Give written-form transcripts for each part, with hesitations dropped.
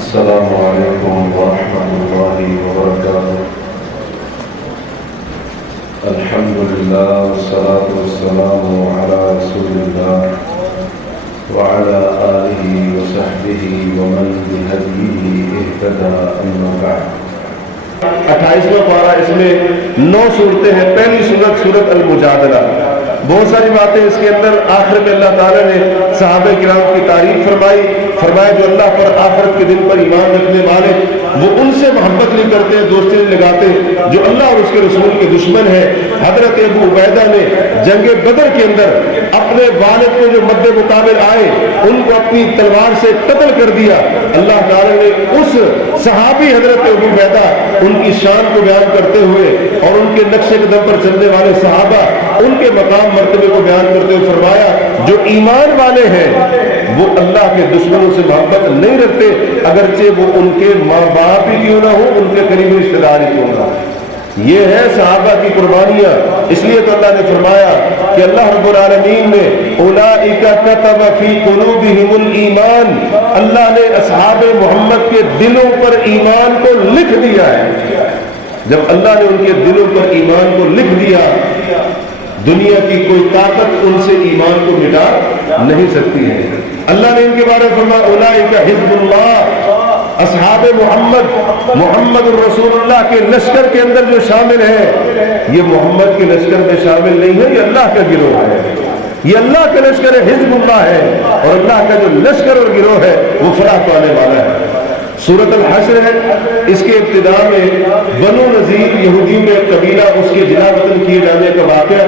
السلام علیکم ورحمۃ اللہ وبرکاتہ۔ الحمدللہ والصلاة والسلام علی رسول اللہ وعلی آلہ وصحبہ ومن بہدیہ اہتدی اما بعد۔ 28واں پارہ، اس میں 9 صورتیں ہیں۔ پہلی صورت سورۃ المجادلہ، بہت ساری باتیں اس کے اندر۔ آخر میں اللہ تعالیٰ نے صحابہ کرام کی تعریف فرمایا جو اللہ پر آخرت کے دن پر ایمان رکھنے والے، وہ ان سے محبت نہیں کرتے، دوستی نہیں لگاتے جو اللہ اور اس کے رسول کے دشمن ہیں۔ حضرت ابو عبیدہ نے جنگ بدر کے اندر اپنے والد کو جو مد مقابل آئے ان کو اپنی تلوار سے قتل کر دیا۔ اللہ تعالیٰ نے اس صحابی حضرت ابو عبیدہ ان کی شان کو بیان کرتے ہوئے اور ان کے نقش قدم پر چلنے والے صحابہ ان کے مقام مرتبے کو بیان کرتے ہوئے فرمایا جو ایمان والے ہیں وہ اللہ کے دشمنوں سے محبت نہیں رکھتے، اگرچہ وہ ان کے ماں باپ ہی کیوں نہ ہو، ان کے قریبی رشتے دار ہی کیوں نہ ہو۔ یہ ہے صحابہ کی قربانیاں۔ اس لیے تو اللہ نے فرمایا کہ اللہ رب العالمین نے اولئک کتب فی قلوبہم الایمان، اللہ نے اصحاب محمد کے دلوں پر ایمان کو لکھ دیا ہے۔ جب اللہ نے ان کے دلوں پر ایمان کو لکھ دیا، دنیا کی کوئی طاقت ان سے ایمان کو مٹا نہیں سکتی ہے۔ اللہ نے ان کے بارے میں فرمایا اولئک حزب اللہ، اصحاب محمد الرسول اللہ کے لشکر کے اندر جو شامل ہے یہ محمد کے لشکر میں شامل نہیں ہے، یہ اللہ کا گروہ ہے، یہ اللہ کا لشکر ہے، حزب اللہ ہے، اور اللہ کا جو لشکر اور گروہ ہے وہ فلاح پانے والا ہے۔ سورۃ الحشر ہے، اس کے ابتدا میں بنو نذیر یہودیوں میں قبیلہ اس کے جلا وطن کیے جانے کا واقعہ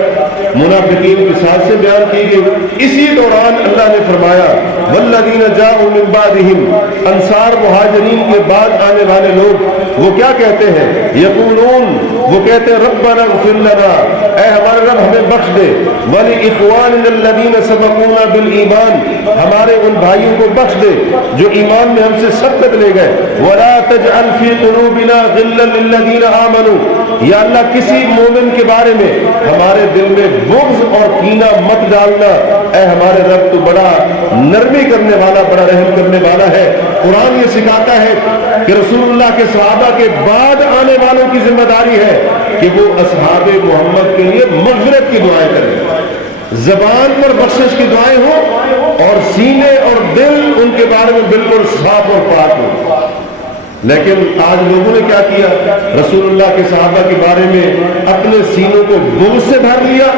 منافقین کے ساتھ سے بیان کی گئی۔ اسی دوران اللہ نے فرمایا والذین جاءوا من بعدہم، انصار مہاجرین کے بعد آنے والے لوگ وہ کیا کہتے ہیں؟ یقولون، وہ کہتے ہیں ربنا اغفر لنا، اے ہمارے رب ہمیں بخش دے، ولاخواننا الذین سبقونا بالایمان، ہمارے ان بھائیوں کو بخش دے جو ایمان میں ہم سے سبقت لے گئے، ولا تجعل فی قلوبنا غلا للذین آمنوا، یا اللہ کسی مومن کے بارے میں ہمارے دل میں بغض اور کینہ مت ڈالنا، اے ہمارے رب تو بڑا نرمی کرنے والا، بڑا رحم کرنے والا ہے۔ قرآن یہ سکھاتا ہے کہ رسول اللہ کے صحابہ کے بعد آنے والوں کی ذمہ داری ہے کہ وہ اصحاب محمد کے لیے مغفرت کی دعائیں کریں، زبان پر بخشش کی دعائیں ہوں اور سینے اور دل ان کے بارے میں بالکل صاف اور پاک ہو۔ لیکن آج لوگوں نے کیا کیا؟ رسول اللہ کے صحابہ کے بارے میں اپنے سینوں کو بغض سے بھر لیا،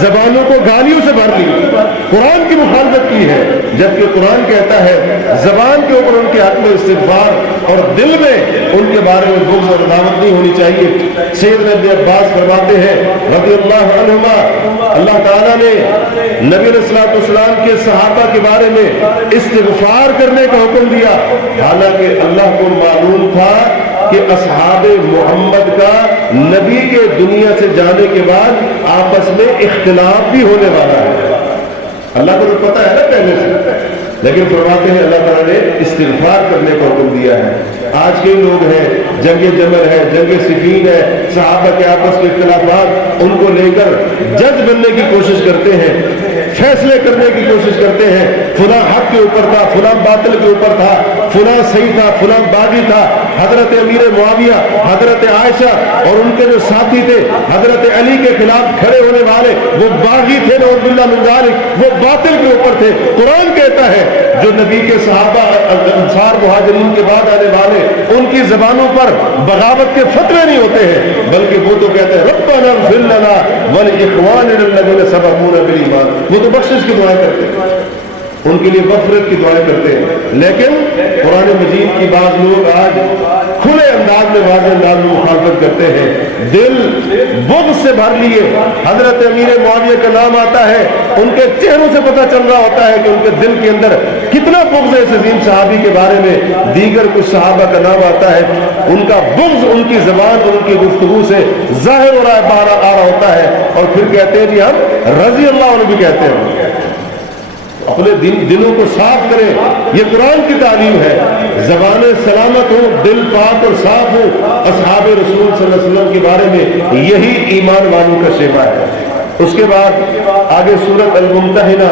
زبانوں کو گالیوں سے بھر لیا، قرآن کی مخالفت کی ہے، جبکہ قرآن کہتا ہے زبان کے اوپر ان کے حق میں استغفار اور دل میں ان کے بارے میں بغض اور عداوت نہیں ہونی چاہیے۔ سیدنا ابن عباس فرماتے ہیں رضی اللہ عنہما، اللہ تعالیٰ نے نبی علیہ السلام کے صحابہ کے بارے میں استغفار کرنے کا حکم دیا، حالانکہ اللہ کو معلوم تھا کہ اصحاب محمد کا نبی کے دنیا سے جانے کے بعد آپس میں اختلاف بھی ہونے والا ہے۔ اللہ کو تو پتہ ہے نا پہلے سے، لیکن فرماتے ہیں اللہ تعالیٰ نے استغفار کرنے کا حکم دیا ہے۔ آج کے لوگ ہیں، جنگ جمل ہے، جنگ صفین ہے، صحابہ کے آپس کے اختلافات ان کو لے کر جج بننے کی کوشش کرتے ہیں، فیصلے کرنے کی کوشش کرتے ہیں، فلاں حق کے اوپر تھا، فلاں باطل کے اوپر تھا، فلاں صحیح تھا، فلاں باغی تھا۔ حضرت امیر معاویہ، حضرت عائشہ اور ان کے جو ساتھی تھے حضرت علی کے خلاف کھڑے ہونے والے وہ باغی تھے، نعوذ باللہ من ذالک، وہ باطل کے اوپر تھے۔ قرآن کہتا ہے جو نبی کے صحابہ انصار مہاجرین کے بعد آنے والے ان کی زبانوں پر بغاوت کے فتوے نہیں ہوتے ہیں، بلکہ وہ تو کہتے ہیں ربنا اغفر لنا ولاخواننا الذین سبقونا بالایمان، وہ تو بخشش کی دعائیں کرتے ہیں، ان کے لیے مغفرت کی دعائیں کرتے ہیں۔ لیکن قرآن مجید کی بعض لوگ آج کھلے انداز میں واضح انداز میں مخالفت کرتے ہیں، دل بغض سے بھر لیے۔ حضرت امیر معاویہ کا نام آتا ہے، ان کے چہروں سے پتہ چل رہا ہوتا ہے کہ ان کے دل کے اندر کتنا بغض ہے اس عظیم صحابی کے بارے میں۔ دیگر کچھ صحابہ کا نام آتا ہے، ان کا بغض ان کی زبان اور ان کی گفتگو سے ظاہر ہو رہا ہے، باہر آ رہا ہوتا ہے، اور پھر کہتے ہیں جی ہم رضی اللہ عنہ بھی کہتے ہیں۔ اپنے دلوں کو صاف کریں، یہ قرآن کی تعلیم ہے۔ زبانیں سلامت ہوں، دل پاک اور صاف ہوں، اصحاب رسول صلی اللہ علیہ وسلم کے بارے میں یہی ایمان والوں کا شیوا ہے۔ اس کے بعد آگے سورۃ الممتحنہ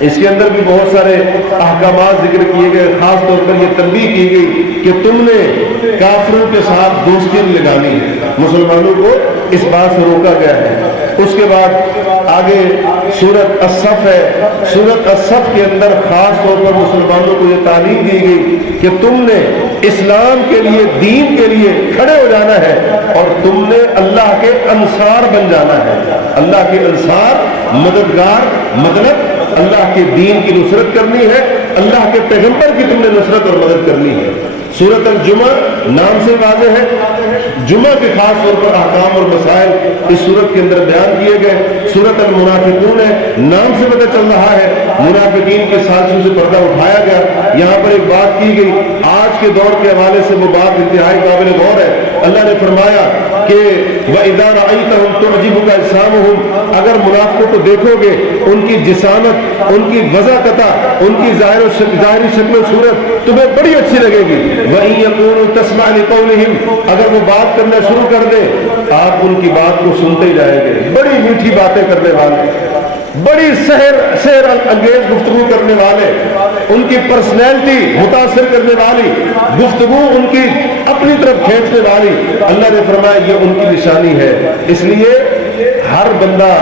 اس کے اندر بھی بہت سارے احکامات ذکر کیے گئے، خاص طور پر یہ تنبیہ کی گئی کہ تم نے کافروں کے ساتھ دوستی نہیں لگانی ہے، مسلمانوں کو اس بات سے روکا گیا ہے۔ اس کے بعد آگے سورۃ الصف ہے، سورۃ الصف کے اندر خاص طور پر مسلمانوں کو یہ تعلیم دی گئی کہ تم نے اسلام کے لیے، دین کے لیے کھڑے ہو جانا ہے اور تم نے اللہ کے انصار بن جانا ہے۔ اللہ کے انصار، مددگار، مطلب اللہ کے دین کی نصرت کرنی ہے، اللہ کے پیغمبر کی تم نے نصرت اور مدد کرنی ہے۔ سورۃ الجمعہ نام سے واضح ہے، جمعہ کے خاص طور پر احکام اور مسائل اس سورت کے اندر بیان کیے گئے۔ سورۃ المنافقون ہے، نام سے پتہ چل رہا ہے منافقین کے سازشوں سے پردہ اٹھایا گیا۔ یہاں پر ایک بات کی گئی، آج کے دور کے حوالے سے وہ بات انتہائی قابل غور ہے۔ اللہ نے فرمایا کہ وَإِذَا رَأَيْتَهُمْ تُعْجِبُكَ أَجْسَامُهُمْ، اگر منافقوں کو دیکھو گے، ان کی جسامت، ان کی وضاحت، ان کی ظاہری شکل و صورت تمہیں بڑی اچھی لگے گی۔ وَإِن يَكُونُوا تَسْمَعُ لِقَوْلِهِمْ، اگر وہ بات کرنا شروع کر دیں آپ ان کی بات کو سنتے ہی جائیں گے۔ بڑی میٹھی باتیں کرنے والے، بڑی سحر انگیز گفتگو کرنے والے، ان کی پرسنالٹی متاثر کرنے والی گفتگو، ان کی اپنی طرف کھینچنے والی، اللہ نے فرمایا یہ ان کی نشانی ہے۔ اس لیے ہر بندہ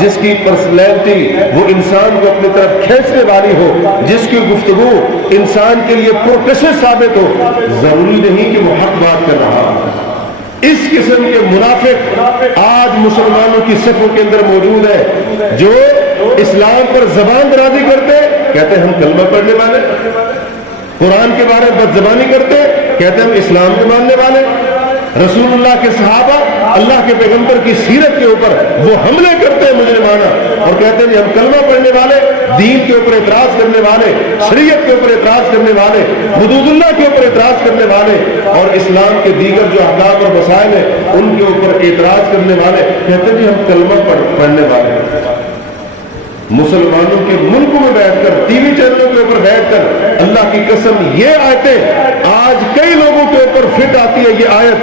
جس کی پرسنالٹی وہ انسان کو اپنی طرف کھینچنے والی ہو، جس کی گفتگو انسان کے لیے پروکشن ثابت ہو، ضروری نہیں کہ وہ حق بات کر رہا ہو۔ اس قسم کے منافق آج مسلمانوں کی صفوں کے اندر موجود ہے، جو اسلام پر زبان درازی کرتے، کہتے ہیں ہم کلمہ پڑھنے والے، قرآن کے بارے میں بد زبانی کرتے، کہتے ہیں ہم اسلام کے ماننے والے، رسول اللہ کے صحابہ، اللہ کے پیغمبر کی سیرت کے اوپر وہ حملے کرتے ہیں مجرمانہ، اور کہتے ہیں ہم کلمہ پڑھنے والے، دین کے اوپر اعتراض کرنے والے، شریعت کے اوپر اعتراض کرنے والے، حدود اللہ کے اوپر اعتراض کرنے والے، اور اسلام کے دیگر جو احکام اور مسائل ہیں ان کے اوپر اعتراض کرنے والے، کہتے ہیں ہم کلمہ پڑھنے والے۔ مسلمانوں کے ملکوں میں بیٹھ کر، ٹی وی چینلوں کے اوپر بیٹھ کر، اللہ کی قسم یہ آیتیں آج کئی لوگوں کے اوپر فٹ آتی ہے یہ آیت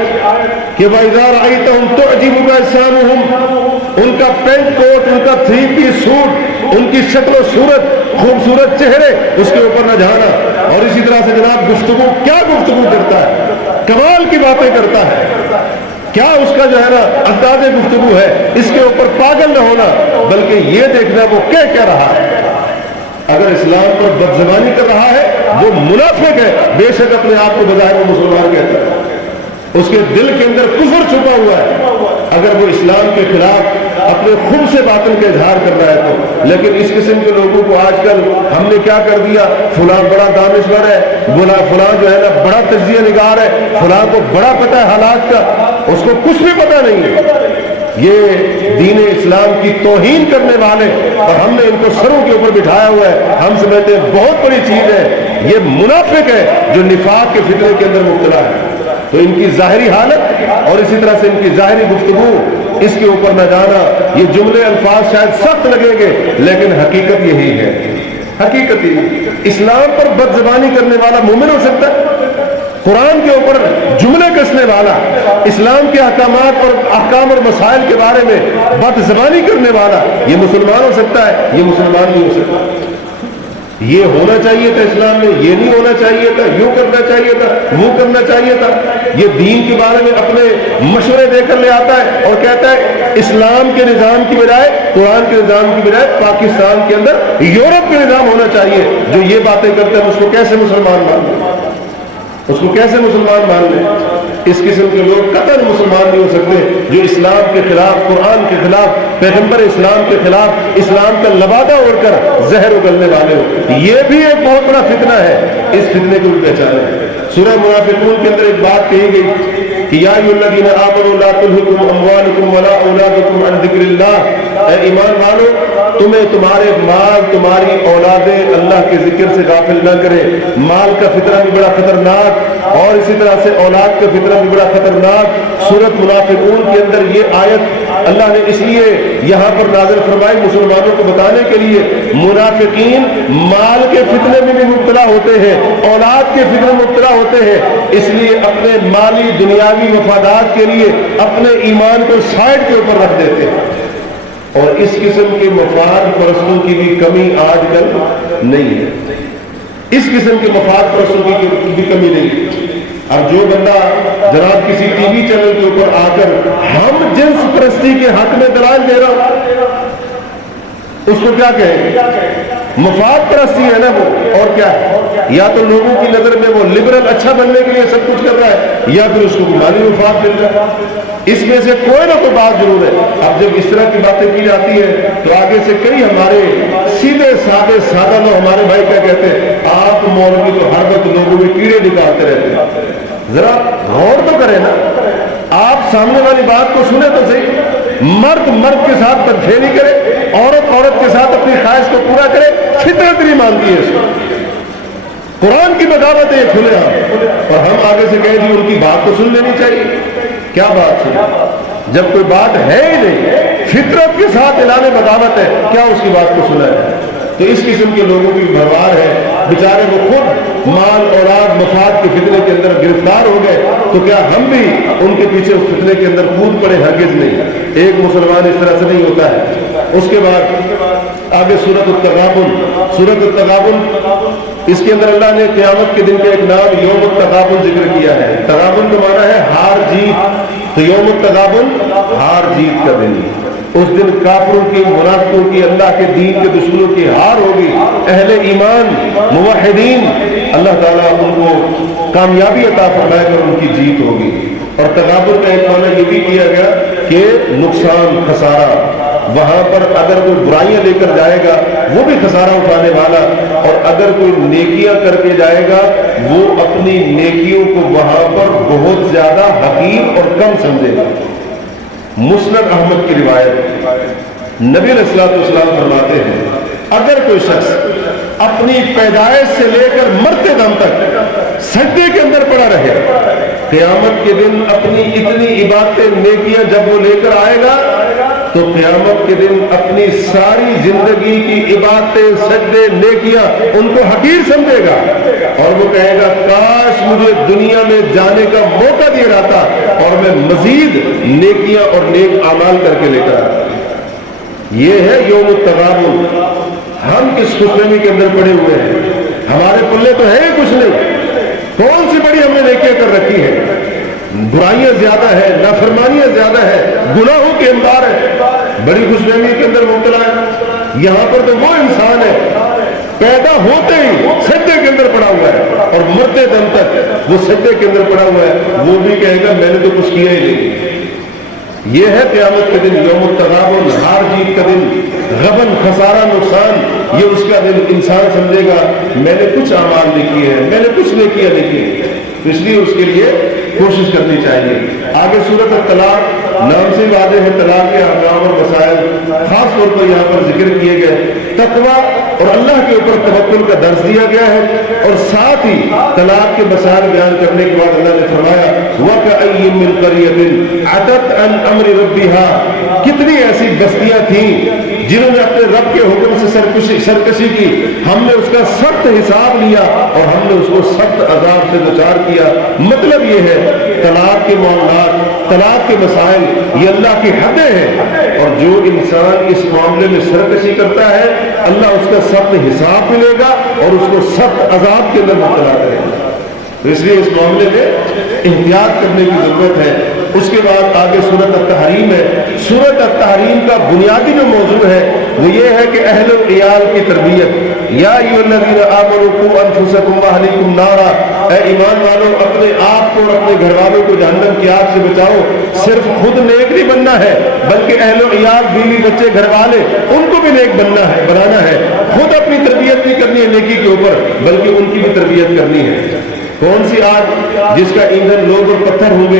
کہ وَإِذَا رَأَيْتَهُمْ تُعْجِبُكَ أَجْسَامُهُمْ، ان کا پینٹ کوٹ، ان کا 3 پیس سوٹ، ان کی شکل و صورت، خوبصورت چہرے، اس کے اوپر نہ جانا۔ اور اسی طرح سے جناب گفتگو، کیا گفتگو کرتا ہے، کمال کی باتیں کرتا ہے، کیا اس کا جو ہے نا انداز گفتگو ہے، اس کے اوپر پاگل نہ ہونا، بلکہ یہ دیکھنا وہ کیا رہا ہے۔ اگر اسلام پر بد زبانی کر رہا ہے وہ منافق ہے، بے شک اپنے آپ کو بظاہر وہ مسلمان کہتا ہے، اس کے دل کے اندر کفر چھپا ہوا ہے اگر وہ اسلام کے خلاف اپنے خود سے باطن کا اظہار کر رہا ہے تو۔ لیکن اس قسم کے لوگوں کو آج کل ہم نے کیا کر دیا، فلاں بڑا دانشور ہے، فلاں جو ہے نا بڑا تجزیہ نگار ہے، فلاں کو بڑا پتہ ہے حالات کا، اس کو کچھ بھی پتہ نہیں ہے۔ یہ دین اسلام کی توہین کرنے والے، اور ہم نے ان کو سروں کے اوپر بٹھایا ہوا ہے، ہم سمجھتے ہیں بہت بڑی چیز ہے، یہ منافق ہے جو نفاق کے فتنے کے اندر مبتلا ہے۔ تو ان کی ظاہری حالت اور اسی طرح سے ان کی ظاہری گفتگو، اس کے اوپر نہ جانا، یہ جملے الفاظ شاید سخت لگیں گے لیکن حقیقت یہی ہے، حقیقت یہی۔ اسلام پر بد زبانی کرنے والا مومن ہو سکتا ہے؟ قرآن کے اوپر جملے کسنے والا، اسلام کے احکامات اور احکام اور مسائل کے بارے میں بد زبانی کرنے والا، یہ مسلمان ہو سکتا ہے؟ یہ مسلمان نہیں ہو سکتا۔ یہ ہونا چاہیے تھا اسلام میں، یہ نہیں ہونا چاہیے تھا، یوں کرنا چاہیے تھا، وہ کرنا چاہیے تھا۔ یہ دین کے بارے میں اپنے مشورے دے کر لے آتا ہے اور کہتا ہے اسلام کے نظام کی بجائے، قرآن کے نظام کی بجائے پاکستان کے اندر یورپ کا نظام ہونا چاہیے۔ جو یہ باتیں کرتے ہیں اس کو کیسے مسلمان مان لیں، اس کو کیسے مسلمان مان لیں؟ اس قسم کے لوگ قطعاً مسلمان نہیں ہو سکتے، جو اسلام کے خلاف، قرآن کے خلاف، پیغمبر اسلام کے خلاف اسلام کا لبادہ اوڑھ کر زہر اگلنے والے ہو۔ یہ بھی ایک بہت بڑا فتنہ ہے، اس فتنے کو بھی پہچانے۔ سورہ منافقون کے اندر ایک بات کہی گئی کہ یا ایھا الذین آمنوا لا تلھکم اموالکم ولا اولادکم عن ذکر اللہ، اے ایمان والو تمہیں تمہارے مال، تمہاری اولادیں اللہ کے ذکر سے غافل نہ کرے۔ مال کا فتنہ بھی بڑا خطرناک اور اسی طرح سے اولاد کا فتنہ بھی بڑا خطرناک۔ سورۃ منافقون کے اندر یہ آیت اللہ نے اس لیے یہاں پر نازل فرمائی مسلمانوں کو بتانے کے لیے، منافقین مال کے فتنے میں بھی مبتلا ہوتے ہیں، اولاد کے فتنے میں مبتلا ہوتے ہیں، اس لیے اپنے مالی دنیاوی مفادات کے لیے اپنے ایمان کو سائڈ کے اوپر رکھ دیتے ہیں اور اس قسم کے مفاد پرستوں کی بھی کمی آج کل نہیں ہے، اس قسم کے مفاد پرستوں کی بھی کمی نہیں ہے۔ اب جو بندہ جناب کسی ٹی وی چینل کے اوپر آ کر ہم جنس پرستی کے حق میں دلائل دے رہا اس کو کیا کہیں؟ مفاد پرستی ہے نا وہ، اور کیا ہے؟ یا تو لوگوں کی نظر میں وہ لبرل اچھا بننے کے لیے سب کچھ کر رہا ہے، یا پھر اس کو مالی مفاد مل رہا ہے۔ اس میں سے کوئی نہ کوئی بات ضرور ہے۔ اب جب اس طرح کی باتیں کی جاتی ہے تو آگے سے کئی ہمارے سیدھے سادہ لوگ ہمارے بھائی کیا کہتے ہیں، آپ مولوی تو ہر وقت لوگوں میں کیڑے نکالتے رہتے ہیں۔ ذرا غور تو کریں نا، آپ سامنے والی بات کو سنیں تو صحیح۔ مرد کے ساتھ بدفعلی کرے، عورت کے ساتھ اپنی خواہش کو پورا کرے، فطرت نہیں مانتی ہے اس کو۔ قرآن کی بغاوت ہے یہ کھلے ہم، اور ہم آگے سے کہیں جی ان کی بات تو سن لینی چاہیے۔ کیا بات سنیں جب کوئی بات ہے ہی نہیں، فطرت کے ساتھ اعلان بغاوت ہے، کیا اس کی بات کو سنا ہے؟ تو اس قسم کے لوگوں کی بھرمار ہے، بیچارے وہ خود مال اولاد مفاد کے فتنے کے اندر گرفتار ہو گئے، تو کیا ہم بھی ان کے پیچھے اس فتنے کے اندر کود پڑے؟ ہرگز نہیں۔ ایک مسلمان اس طرح سے نہیں ہوتا ہے۔ اس کے بعد آگے سورۃ التغابن، اس کے اندر اللہ نے قیامت کے دن کا ایک نام یوم التغابن ذکر کیا ہے۔ تغابن کا معنی ہے ہار جیت، تو یوم التغابن ہار جیت کا دن۔ اس دن کافروں کی، منافقوں کی، اللہ کے دین کے دشمنوں کی ہار ہوگی، اہل ایمان موحدین اللہ تعالیٰ ان کو کامیابی عطا فرمائے کر ان کی جیت ہوگی۔ اور تغابن کا ایک معنی یہ بھی کیا گیا کہ نقصان، خسارہ، وہاں پر اگر کوئی برائیاں لے کر جائے گا وہ بھی خسارہ اٹھانے والا، اور اگر کوئی نیکیاں کر کے جائے گا وہ اپنی نیکیوں کو وہاں پر بہت زیادہ حقیر اور کم سمجھے گا۔ مسند احمد کی روایت، نبی علیہ الصلوۃ والسلام فرماتے ہیں اگر کوئی شخص اپنی پیدائش سے لے کر مرتے دم تک سجدے کے اندر پڑا رہے، قیامت کے دن اپنی اتنی عبادتیں نیکیاں جب وہ لے کر آئے گا تو قیامت کے دن اپنی ساری زندگی کی عبادتیں، سجدے، نیکیاں ان کو حقیر سمجھے گا، اور وہ کہے گا کاش مجھے دنیا میں جانے کا موقع دیا جاتا اور میں مزید نیکیاں اور نیک اعمال کر کے لے کر آتا۔ یہ ہے یوم التغابن۔ ہم کس خوشفہمی کے اندر پڑے ہوئے ہیں؟ ہمارے پلے تو ہے کچھ نہیں۔ کون سی بڑی ہم نے نیکیاں کر رکھی ہے؟ برائیاں زیادہ ہے، نافرمانیاں زیادہ ہے، گناہوں کے انبار ہے، بڑی خوشفہمی کے اندر مبتلا ہے۔ یہاں پر تو وہ انسان ہے پیدا ہوتے ہی سجدے کے اندر پڑا ہوا ہے اور مرتے دم تک وہ سجدے کے اندر پڑا ہوا ہے، وہ بھی کہے گا میں نے تو کچھ کیا ہی نہیں۔ یہ ہے قیامت کے دن یوم التغابن، ہار جیت کا دن، غبن، خسارہ، نقصان، یہ اس کا دن۔ انسان سمجھے گا میں نے کچھ اعمال نہیں کیے ہیں، میں نے کچھ نیکیاں نہیں کی، تو اس لیے اس کے لیے کوشش کرنی چاہیے۔ آگے سورۃ الطلاق، نام سے واضح ہے طلاق کے احکام اور مسائل خاص طور پر یہاں پر ذکر کیے گئے۔ تقویٰ اور اللہ کے اوپر توکل کا درس دیا گیا ہے، اور ساتھ ہی طلاق کے مسائل بیان کرنے کے بعد اللہ نے فرمایا وَكَأَيٍّ مِّن قَرْيَةٍ عَتَتْ عَنْ أَمْرِ رَبِّهَا، کتنی ایسی بستیاں تھیں جنہوں نے اپنے رب کے حکم سے سرکشی کی، ہم نے اس کا سخت حساب لیا اور ہم نے اس کو سخت عذاب سے دوچار کیا۔ مطلب یہ ہے طلاق کے معاملات، طلاق کے مسائل یہ اللہ کی حدیں ہیں، اور جو انسان اس معاملے میں سرکشی کرتا ہے اللہ اس کا سخت حساب ملے گا اور اس کو سخت عذاب کے اندر مبتلا کرے گا۔ تو اس لیے اس معاملے میں احتیاط کرنے کی ضرورت ہے۔ اس کے بعد آگے سورۃ التحریم ہے۔ سورۃ التحریم کا بنیادی جو موضوع ہے وہ یہ ہے کہ اہل و عیال کی تربیت۔ یا ایھا الذین آمنوا قوا انفسکم واہلیکم نارا، اے ایمان والو اپنے آپ کو اور اپنے گھر والوں کو جہنم کی آگ سے بچاؤ۔ صرف خود نیک نہیں بننا ہے بلکہ اہل و عیال، بیوی بچے، گھر والے، ان کو بھی نیک بنانا ہے۔ خود اپنی تربیت نہیں کرنی ہے نیکی کے اوپر بلکہ ان کی بھی تربیت کرنی ہے۔ کون سی آگ؟ جس کا ایندھن لوگ اور پتھر ہوں گے،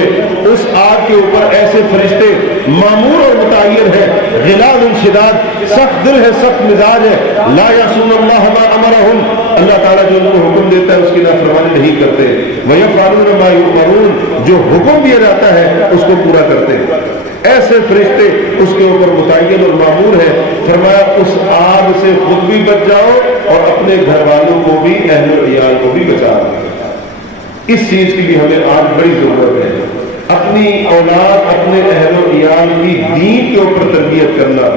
اس آگ کے اوپر ایسے فرشتے مامور اور متعین ہیں، غلاظ شداد، سخت دل ہے، سخت مزاج ہے، لا یعصون اللہ ما امرہم، اللہ تعالیٰ جو ان کو حکم دیتا ہے اس کی نافرمانی نہیں کرتے، ویفعلون ما یؤمرون، جو حکم دیا جاتا ہے اس کو پورا کرتے ہیں۔ ایسے فرشتے اس کے اوپر متعین اور مامور ہے۔ فرمایا اس آگ سے خود بھی بچ جاؤ اور اپنے گھر والوں کو بھی، اہل و عیال کو بھی بچاؤ۔ اس چیز کی بھی ہمیں آج بڑی ضرورت ہے، اپنی اولاد، اپنے اہل و عیال کی دین کے اوپر تربیت کرنا،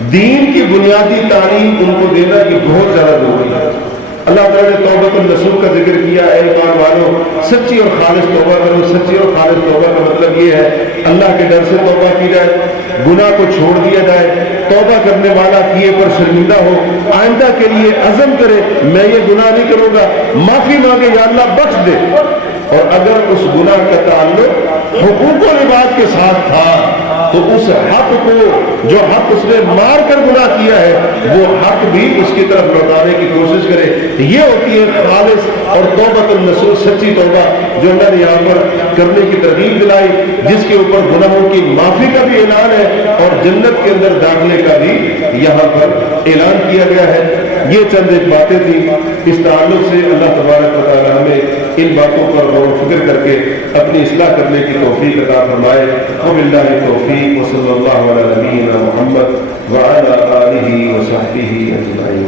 دین کی بنیادی تعلیم ان کو دینا یہ بہت زیادہ ضروری ہے۔ اللہ تعالیٰ نے توبۃ النصوح کا ذکر کیا، اے ایمان والو سچی اور خالص توبہ کرو۔ سچی اور خالص توبہ کا مطلب یہ ہے اللہ کے ڈر سے توبہ کی جائے، گناہ کو چھوڑ دیا جائے، توبہ کرنے والا کیے پر شرمندہ ہو، آئندہ کے لیے عزم کرے میں یہ گناہ نہیں کروں گا، معافی مانگے یا اللہ بخش دے۔ اور اگر اس گناہ کا تعلق حقوق و عباد کے ساتھ تھا تو اس حق کو جو حق اس نے مار کر گناہ کیا ہے وہ حق بھی اس کی طرف لوٹانے کی کوشش کرے۔ یہ ہوتی ہے خالص اور توبۃ النصوح، سچی توبہ جو اللہ نے یہاں پر کرنے کی ترغیب دلائی، جس کے اوپر گناہوں کی معافی کا بھی اعلان ہے اور جنت کے اندر داخلے کا بھی یہاں پر اعلان کیا گیا ہے۔ یہ چند ایک باتیں تھیں اس تعلق سے۔ اللہ تبارک و تعالیٰ ہمیں ان باتوں پر غور و فکر کر کے اپنی اصلاح کرنے کی توفیق عطا فرمائے۔ وباللہ التوفیق، وصلی اللہ علی نبینا محمد وعلی آلہ وصحبہ اجمعین۔